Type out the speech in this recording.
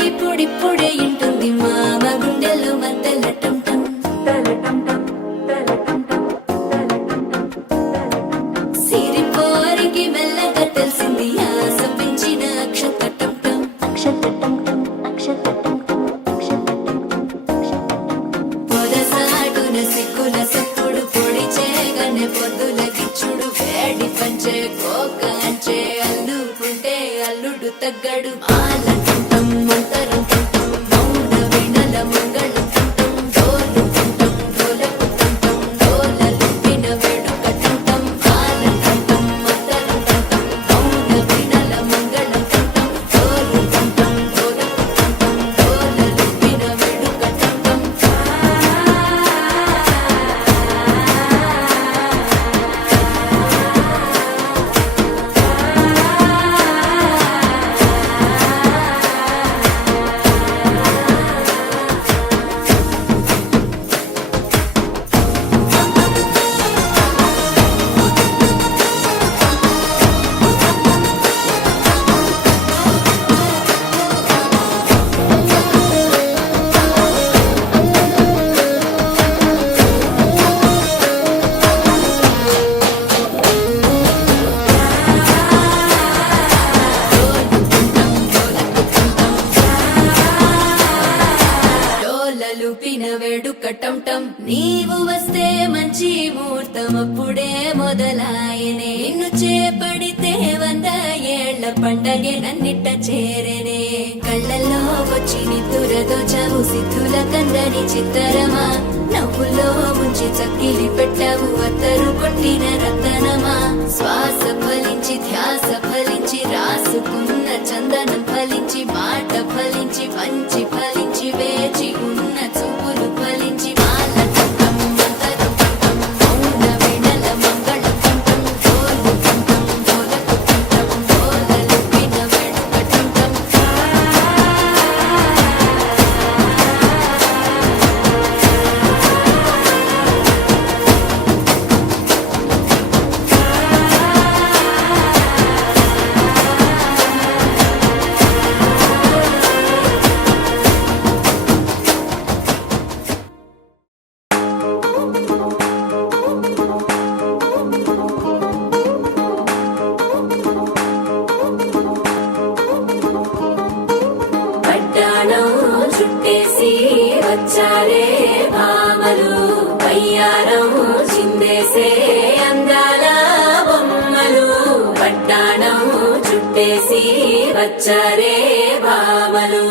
ఇప్పుడిప్పుడే ఇంటుంది మామ గుండెల్లో మధ్యల టంటం సిరిపోరికి మెల్లగా తెలిసింది ఆశ పెంచిన అక్షతటం పొదసాటున సిగ్గుల సప్పుడు పొడి చేయగానే పొద్దుల గిచ్చుడు వేడి పంచే కోక అంచే అల్లుకుంటే అల్లుడు తగ్గడు ఆలంటం మంతరం టంటం మౌన వినల మంగళం టంటం డోలు టంటం డోలకు టంటం డోలలు విన వేడుక టంటం ఆలంటం మంతరం టంటం మౌన వినల మంగళం టంటం డోలు టంటం డోలకు టంటం డోలలు విన వేడుక టంటం డోలలుపిన వేడుక టంటం నీవు వస్తే మంచి ముహూర్తం అప్పుడే మొదలాయనే నిన్ను చేపడితే 100 ఏళ్ల పండగే నన్నిట్ట చేరేనే కళ్ళల్లో వచ్చి నిద్దురదో చవు సిద్ధుల కందని చిత్తరమా నవ్వులో ముంచి చక్కిలి పెట్టావు అత్తరు కొట్టిన రతనమా శ్వాస ఫలించి ధ్యాస ఫలించి రాసుకున్న చందనం ఫలించి మాట ఫలించి పంచి ఫలించి వేచి ఉన్న చూపులు ఫలించి మాల టంటం మంతరం టంటం మౌన వినల మంగళం టంటం డోలు టంటం డోలకు టంటం డోలలు విన వేడుక టంటం పడ్డాణం చుట్టేసి వచ్చారే భామలు పయ్యారం చిందేసే అందాల బొమ్మలు పడ్డాణం చుట్టేసి వచ్చారే భామలు